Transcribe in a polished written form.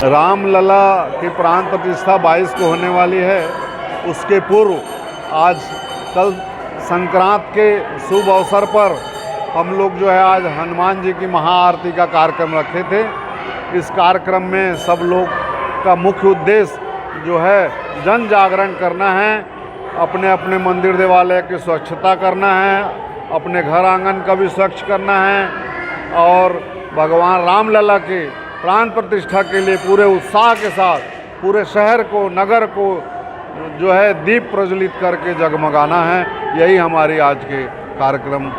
रामलला की प्राण प्रतिष्ठा 22 को होने वाली है। उसके पूर्व आज कल संक्रांत के शुभ अवसर पर हम लोग जो है आज हनुमान जी की महाआरती का कार्यक्रम रखे थे। इस कार्यक्रम में सब लोग का मुख्य उद्देश्य जो है जन जागरण करना है, अपने अपने मंदिर देवालय की स्वच्छता करना है, अपने घर आंगन का भी स्वच्छ करना है और भगवान रामलला के प्राण प्रतिष्ठा के लिए पूरे उत्साह के साथ पूरे शहर को, नगर को जो है दीप प्रज्वलित करके जगमगाना है। यही हमारी आज के कार्यक्रम